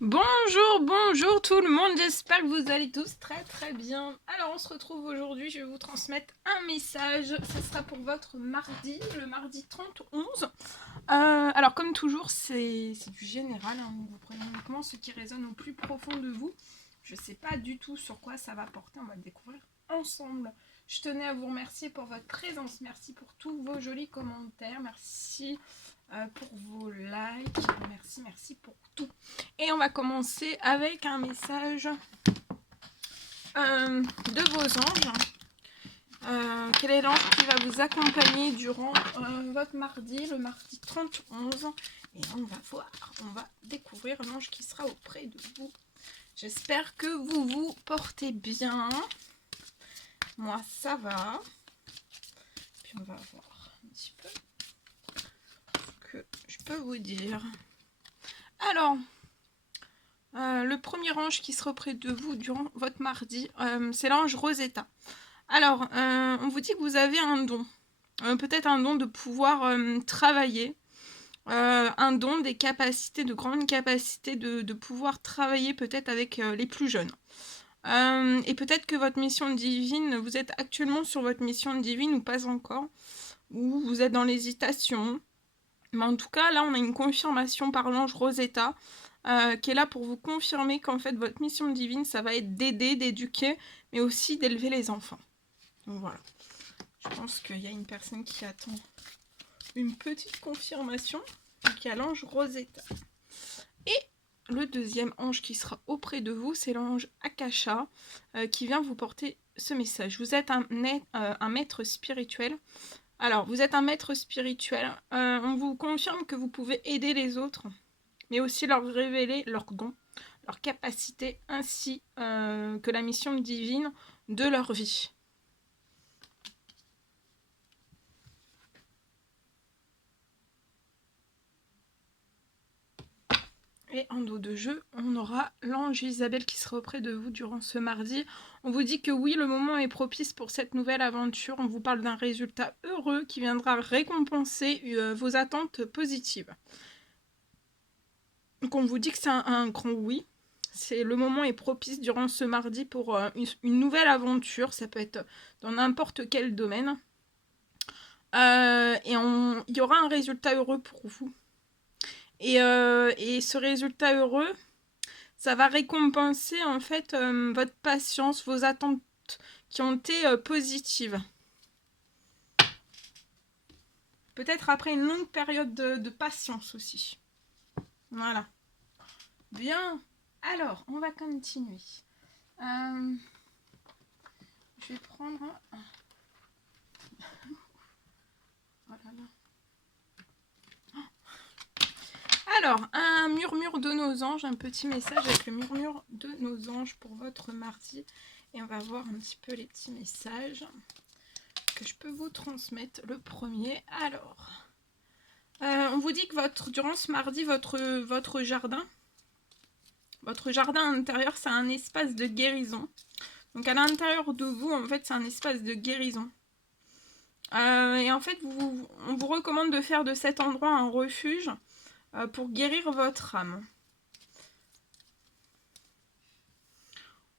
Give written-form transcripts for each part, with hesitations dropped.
Bonjour, bonjour tout le monde, j'espère que vous allez tous très bien. Alors on se retrouve aujourd'hui, je vais vous transmettre un message, ça sera pour votre mardi, le mardi 30/11. Alors comme toujours c'est du général, hein, vous prenez uniquement ce qui résonne au plus profond de vous. Je ne sais pas du tout sur quoi ça va porter, on va le découvrir ensemble. Je tenais à vous remercier pour votre présence, merci pour tous vos jolis commentaires, merci pour vos likes, merci pour tout. Et on va commencer avec un message de vos anges. Quel est l'ange qui va vous accompagner durant votre mardi, le mardi 30/11. Et on va voir, on va découvrir l'ange qui sera auprès de vous. J'espère que vous vous portez bien. Moi, ça va. Puis on va voir un petit peu ce que je peux vous dire. Alors, le premier ange qui sera auprès de vous durant votre mardi, c'est l'ange Rosetta. Alors, on vous dit que vous avez un don. Peut-être un don de pouvoir travailler. Un don des capacités, de grandes capacités de pouvoir travailler peut-être avec les plus jeunes. Et peut-être que votre mission divine, vous êtes actuellement sur votre mission divine ou pas encore. Ou vous êtes dans l'hésitation. Mais en tout cas, là, on a une confirmation par l'ange Rosetta qui est là pour vous confirmer qu'en fait, votre mission divine, ça va être d'aider, d'éduquer, mais aussi d'élever les enfants. Donc voilà. Je pense qu'il y a une personne qui attend une petite confirmation. Donc il y a l'ange Rosetta. Et le deuxième ange qui sera auprès de vous, c'est l'ange Akasha qui vient vous porter ce message. Vous êtes un maître spirituel. Alors, vous êtes un maître spirituel. On vous confirme que vous pouvez aider les autres, mais aussi leur révéler leurs dons, leurs capacités, ainsi que la mission divine de leur vie. Et en dos de jeu, on aura l'ange Isabelle qui sera auprès de vous durant ce mardi. On vous dit que oui, le moment est propice pour cette nouvelle aventure. On vous parle d'un résultat heureux qui viendra récompenser vos attentes positives. Donc on vous dit que c'est un grand oui. Le moment est propice durant ce mardi pour une nouvelle aventure. Ça peut être dans n'importe quel domaine. Et il y aura un résultat heureux pour vous. Et ce résultat heureux, ça va récompenser en fait votre patience, vos attentes qui ont été positives. Peut-être après une longue période de patience aussi. Voilà. Bien. Alors, on va continuer. Je vais prendre... Oh là là. Alors, un murmure de nos anges, un petit message avec le murmure de nos anges pour votre mardi. Et on va voir un petit peu les petits messages que je peux vous transmettre. Le premier, alors, on vous dit que durant ce mardi, votre jardin intérieur, c'est un espace de guérison. Donc à l'intérieur de vous, en fait, c'est un espace de guérison. Et en fait, on vous recommande de faire de cet endroit un refuge pour guérir votre âme.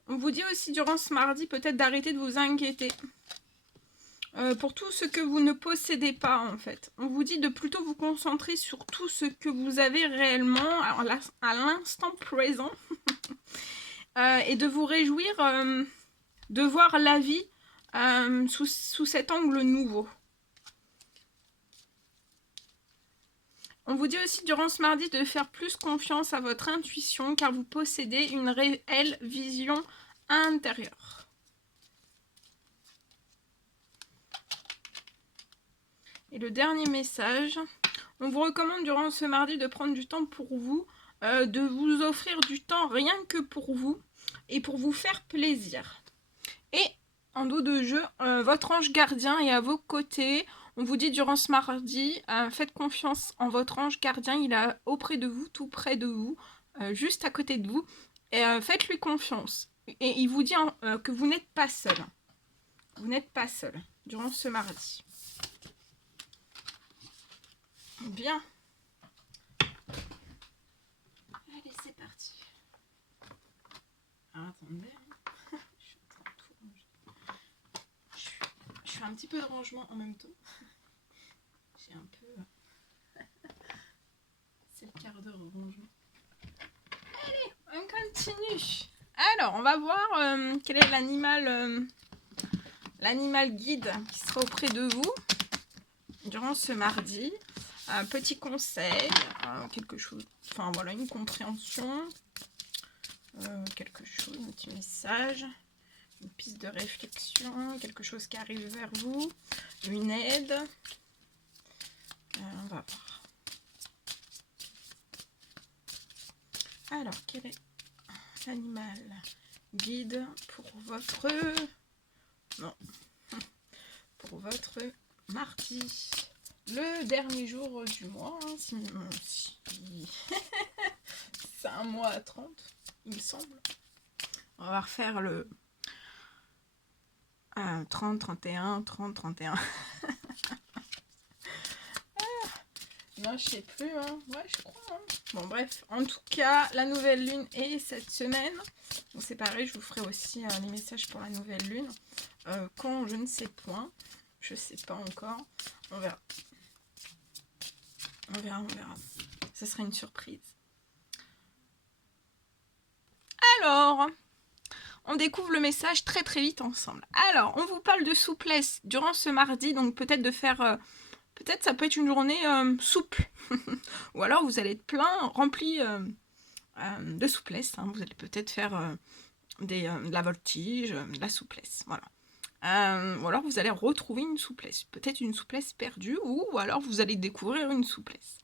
On vous dit aussi durant ce mardi peut-être d'arrêter de vous inquiéter pour tout ce que vous ne possédez pas en fait. On vous dit de plutôt vous concentrer sur tout ce que vous avez réellement à l'instant présent et de vous réjouir de voir la vie sous cet angle nouveau. On vous dit aussi durant ce mardi de faire plus confiance à votre intuition car vous possédez une réelle vision intérieure. Et le dernier message, on vous recommande durant ce mardi de prendre du temps pour vous, de vous offrir du temps rien que pour vous et pour vous faire plaisir. Et en dos de jeu, votre ange gardien est à vos côtés. On vous dit durant ce mardi, faites confiance en votre ange gardien, il est auprès de vous, tout près de vous, juste à côté de vous. Et faites-lui confiance. Et il vous dit que vous n'êtes pas seul. Vous n'êtes pas seul durant ce mardi. Bien. Allez, c'est parti. un petit peu de rangement en même temps. J'ai un peu... C'est le quart d'heure au rangement. Allez, on continue. Alors, on va voir quel est l'animal guide qui sera auprès de vous durant ce mardi. Un petit conseil, quelque chose, enfin voilà, une compréhension, quelque chose, un petit message, une piste de réflexion, quelque chose qui arrive vers vous, une aide. On va voir. Alors, quel est l'animal guide pour votre... Non. Pour votre mardi. Le dernier jour du mois. Hein, c'est un mois à 30, il me semble. On va refaire le 30, 31, 30, 31. Non, je sais plus, hein. Ouais, je crois. Hein. Bon, bref. En tout cas, la nouvelle lune est cette semaine. Donc, c'est pareil, je vous ferai aussi les messages pour la nouvelle lune. Quand, je ne sais point. Je sais pas encore. On verra. On verra, on verra. Ça sera une surprise. Alors, on découvre le message très très vite ensemble. Alors, on vous parle de souplesse durant ce mardi. Donc, peut-être de faire... peut-être ça peut être une journée souple. Ou alors vous allez être rempli de souplesse. Hein. Vous allez peut-être faire de la voltige, de la souplesse. Voilà. Ou alors vous allez retrouver une souplesse. Peut-être une souplesse perdue. Ou alors vous allez découvrir une souplesse.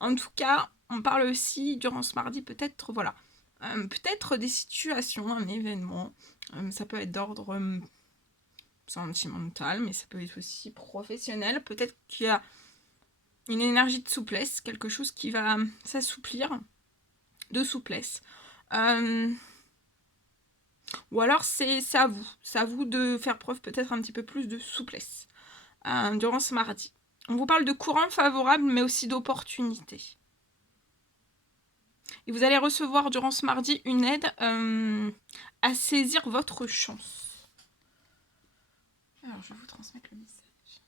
En tout cas, on parle aussi durant ce mardi peut-être, voilà. Peut-être des situations, un événement. Ça peut être d'ordre... sentimental, mais ça peut être aussi professionnel. Peut-être qu'il y a une énergie de souplesse, quelque chose qui va s'assouplir, de souplesse. Ou alors c'est à vous de faire preuve peut-être un petit peu plus de souplesse durant ce mardi. On vous parle de courant favorable, mais aussi d'opportunités. Et vous allez recevoir durant ce mardi une aide à saisir votre chance. Alors, je vais vous transmettre le message.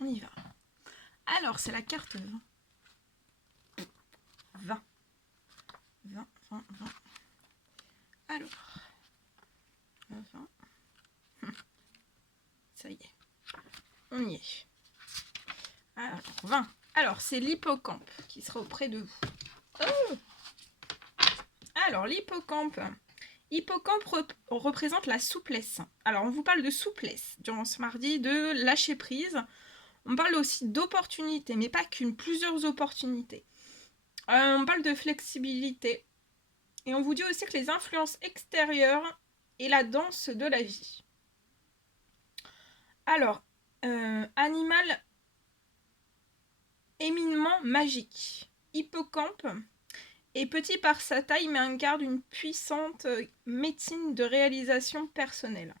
On y va. Alors, c'est la carte 20. 20. Alors, 20. Ça y est. On y est. Alors, 20. Alors, c'est l'hippocampe qui sera auprès de vous. Oh, alors, l'hippocampe. Hippocampe représente la souplesse. Alors, on vous parle de souplesse durant ce mardi, de lâcher prise. On parle aussi d'opportunités, mais pas qu'une, plusieurs opportunités. On parle de flexibilité. Et on vous dit aussi que les influences extérieures et la danse de la vie. Alors, animal éminemment magique. Hippocampe est petit par sa taille, mais incarne une puissante médecine de réalisation personnelle.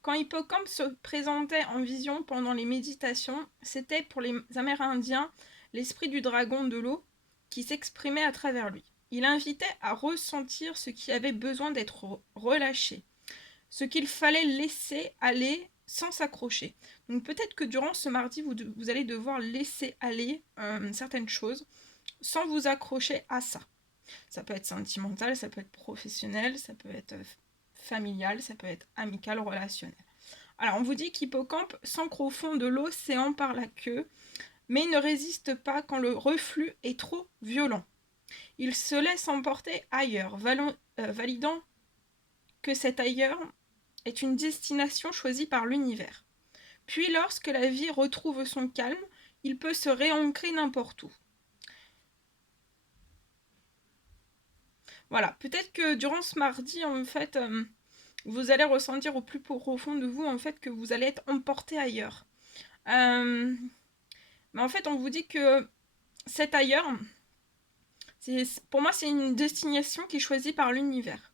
Quand Hippocampe se présentait en vision pendant les méditations, c'était pour les Amérindiens l'esprit du dragon de l'eau qui s'exprimait à travers lui. Il invitait à ressentir ce qui avait besoin d'être relâché, ce qu'il fallait laisser aller sans s'accrocher. Donc peut-être que durant ce mardi, vous allez devoir laisser aller certaines choses sans vous accrocher à ça. Ça peut être sentimental, ça peut être professionnel, ça peut être familial, ça peut être amical, relationnel. Alors on vous dit qu'Hippocampe s'ancre au fond de l'océan par la queue, mais ne résiste pas quand le reflux est trop violent. Il se laisse emporter ailleurs, validant que cet ailleurs est une destination choisie par l'univers. Puis lorsque la vie retrouve son calme, il peut se réancrer n'importe où. Voilà, peut-être que durant ce mardi, en fait, vous allez ressentir au plus profond de vous, en fait, que vous allez être emporté ailleurs. Mais en fait, on vous dit que cet ailleurs, pour moi, c'est une destination qui est choisie par l'univers.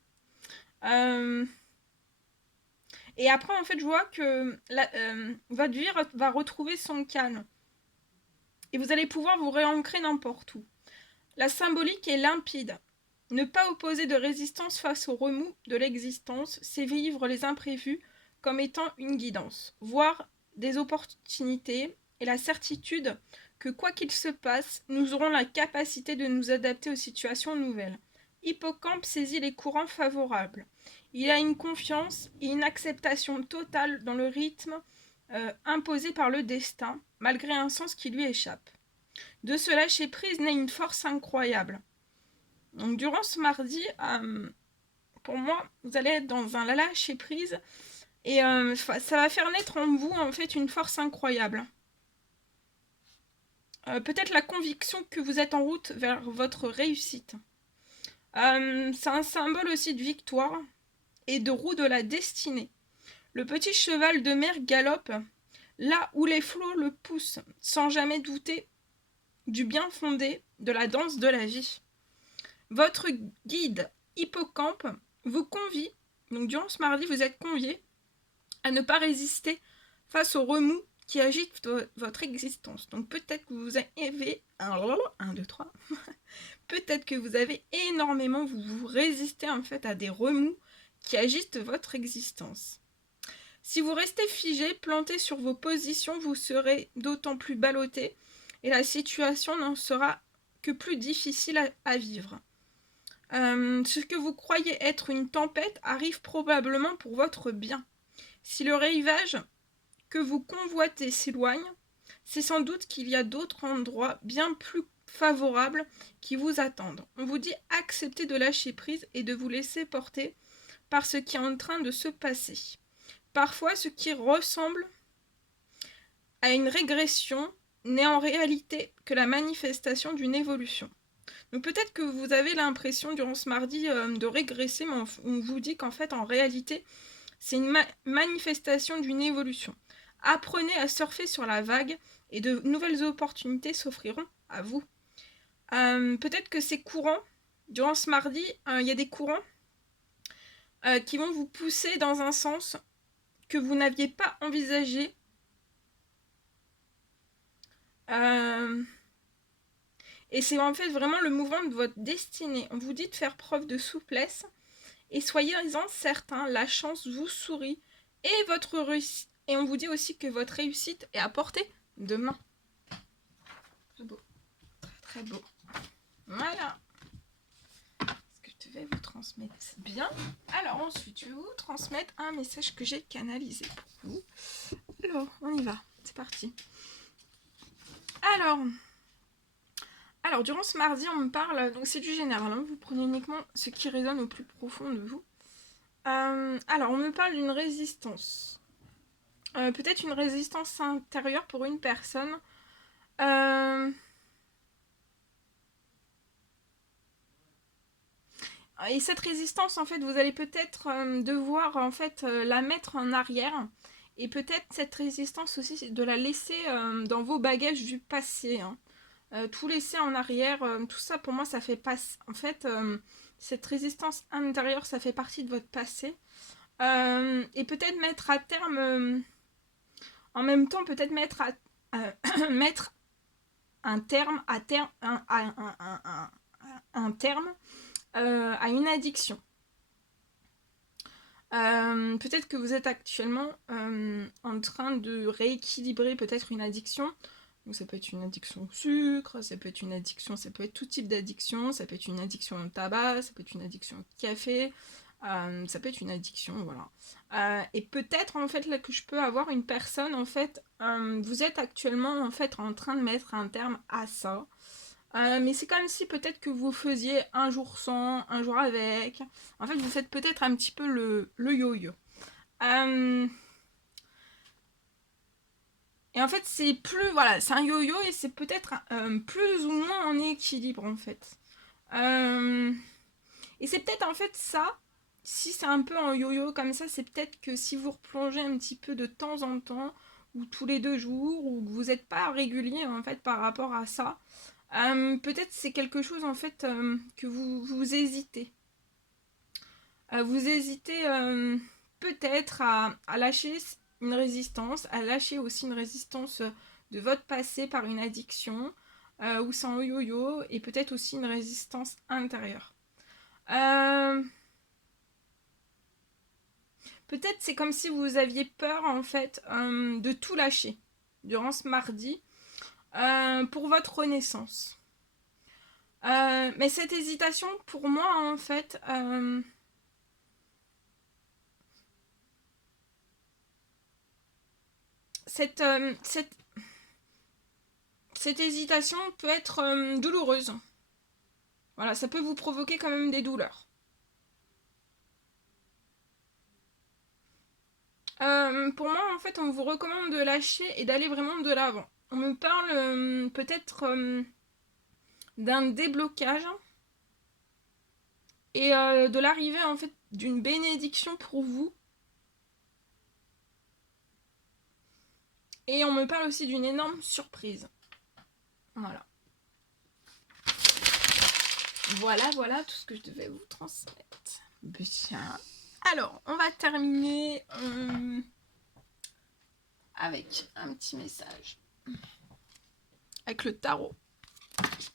Et après, en fait, je vois que votre vie va retrouver son calme. Et vous allez pouvoir vous réancrer n'importe où. La symbolique est limpide. Ne pas opposer de résistance face au remous de l'existence, c'est vivre les imprévus comme étant une guidance, voire des opportunités et la certitude que quoi qu'il se passe, nous aurons la capacité de nous adapter aux situations nouvelles. Hippocampe saisit les courants favorables. Il a une confiance et une acceptation totale dans le rythme imposé par le destin, malgré un sens qui lui échappe. De ce lâcher-prise naît une force incroyable. Donc, durant ce mardi, pour moi, vous allez être dans un lâcher-prise et ça va faire naître en vous en fait une force incroyable. Peut-être la conviction que vous êtes en route vers votre réussite. C'est un symbole aussi de victoire et de roue de la destinée. Le petit cheval de mer galope là où les flots le poussent, sans jamais douter du bien fondé de la danse de la vie. Votre guide Hippocampe vous convie, donc durant ce mardi, vous êtes convié à ne pas résister face aux remous qui agitent votre existence. Donc peut-être que vous avez... 1, 2, 3. Peut-être que vous avez énormément, vous résistez en fait à des remous qui agitent votre existence. Si vous restez figé, planté sur vos positions, vous serez d'autant plus ballotté et la situation n'en sera que plus difficile à vivre. Ce que vous croyez être une tempête arrive probablement pour votre bien. Si le rivage que vous convoitez s'éloigne, c'est sans doute qu'il y a d'autres endroits bien plus favorables qui vous attendent. On vous dit acceptez de lâcher prise et de vous laisser porter par ce qui est en train de se passer. Parfois, ce qui ressemble à une régression n'est en réalité que la manifestation d'une évolution. Donc peut-être que vous avez l'impression durant ce mardi de régresser, mais on vous dit qu'en fait, en réalité, c'est une manifestation d'une évolution. Apprenez à surfer sur la vague et de nouvelles opportunités s'offriront à vous. Peut-être que ces courants, durant ce mardi, il y a des courants qui vont vous pousser dans un sens que vous n'aviez pas envisagé. Et c'est en fait vraiment le mouvement de votre destinée. On vous dit de faire preuve de souplesse et soyez-en certains, la chance vous sourit et votre réussite. Et on vous dit aussi que votre réussite est à portée de main. Très beau. Très beau. Voilà. Ce que je devais vous transmettre bien. Alors ensuite, je vais vous transmettre un message que j'ai canalisé pour vous. Alors, on y va. C'est parti. Alors, durant ce mardi, on me parle, donc c'est du général, hein, vous prenez uniquement ce qui résonne au plus profond de vous. Alors, on me parle d'une résistance. Peut-être une résistance intérieure pour une personne. Et cette résistance, en fait, vous allez peut-être devoir en fait la mettre en arrière. Et peut-être cette résistance aussi, de la laisser dans vos bagages du passé. Hein. Tout laisser en arrière, tout ça pour moi, ça fait pas. En fait, cette résistance intérieure, ça fait partie de votre passé. Et peut-être mettre à terme, en même temps, peut-être mettre mettre un terme un terme à une addiction. Peut-être que vous êtes actuellement en train de rééquilibrer peut-être une addiction. Donc ça peut être une addiction au sucre, ça peut être une addiction, ça peut être tout type d'addiction, ça peut être une addiction au tabac, ça peut être une addiction au café, ça peut être une addiction, voilà. Et peut-être en fait là que je peux avoir une personne, en fait, vous êtes actuellement en fait en train de mettre un terme à ça. Mais c'est comme si peut-être que vous faisiez un jour sans, un jour avec. En fait, vous faites peut-être un petit peu le yo-yo. Et en fait, c'est plus, voilà, c'est un yo-yo et c'est peut-être plus ou moins en équilibre en fait. Et c'est peut-être en fait ça, si c'est un peu en yo-yo comme ça, c'est peut-être que si vous replongez un petit peu de temps en temps, ou tous les 2 jours, ou que vous n'êtes pas régulier en fait par rapport à ça, peut-être c'est quelque chose en fait que vous hésitez. Vous hésitez peut-être à lâcher une résistance, à lâcher aussi une résistance de votre passé par une addiction, ou sans yo-yo, et peut-être aussi une résistance intérieure. Peut-être c'est comme si vous aviez peur en fait de tout lâcher durant ce mardi pour votre renaissance. Mais cette hésitation pour moi en fait cette hésitation peut être douloureuse. Voilà, ça peut vous provoquer quand même des douleurs. Pour moi, en fait, on vous recommande de lâcher et d'aller vraiment de l'avant. On me parle peut-être d'un déblocage et de l'arrivée en fait d'une bénédiction pour vous. Et on me parle aussi d'une énorme surprise. Voilà. Voilà tout ce que je devais vous transmettre. Bien. Alors, on va terminer avec un petit message. Avec le tarot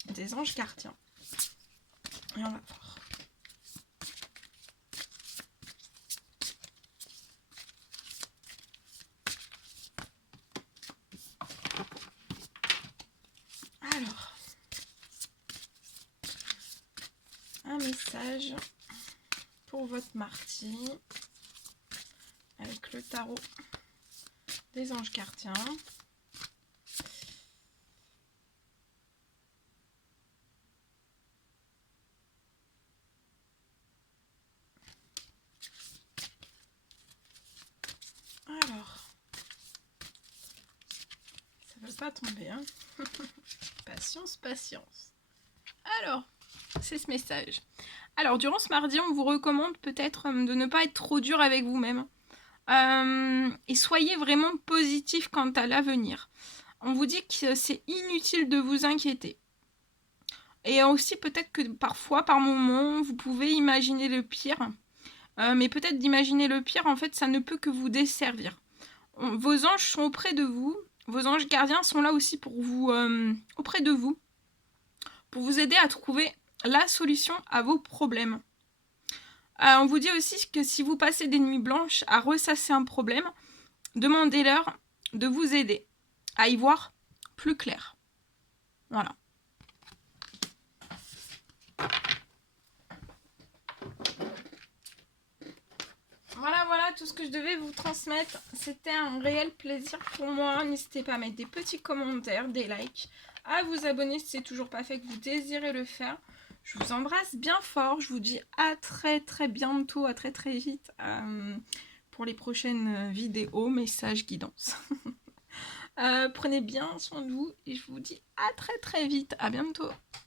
des anges gardiens. Et on va voir. Alors, un message pour votre mardi avec le tarot des anges gardiens. Alors, ça ne veut pas tomber, hein. Patience. Alors, c'est ce message. Alors, durant ce mardi, on vous recommande peut-être de ne pas être trop dur avec vous-même. Et soyez vraiment positif quant à l'avenir. On vous dit que c'est inutile de vous inquiéter. Et aussi peut-être que parfois, par moments, vous pouvez imaginer le pire. Mais peut-être d'imaginer le pire, en fait, ça ne peut que vous desservir. Vos anges sont auprès de vous. Vos anges gardiens sont là aussi pour vous, auprès de vous, pour vous aider à trouver la solution à vos problèmes. On vous dit aussi que si vous passez des nuits blanches à ressasser un problème, demandez-leur de vous aider à y voir plus clair. Voilà. Voilà tout ce que je devais vous transmettre. C'était un réel plaisir pour moi. N'hésitez pas à mettre des petits commentaires, des likes, à vous abonner si c'est toujours pas fait, que vous désirez le faire. Je vous embrasse bien fort. Je vous dis à très bientôt, à très vite pour les prochaines vidéos, messages, guidance. Prenez bien soin de vous et je vous dis à très vite. À bientôt.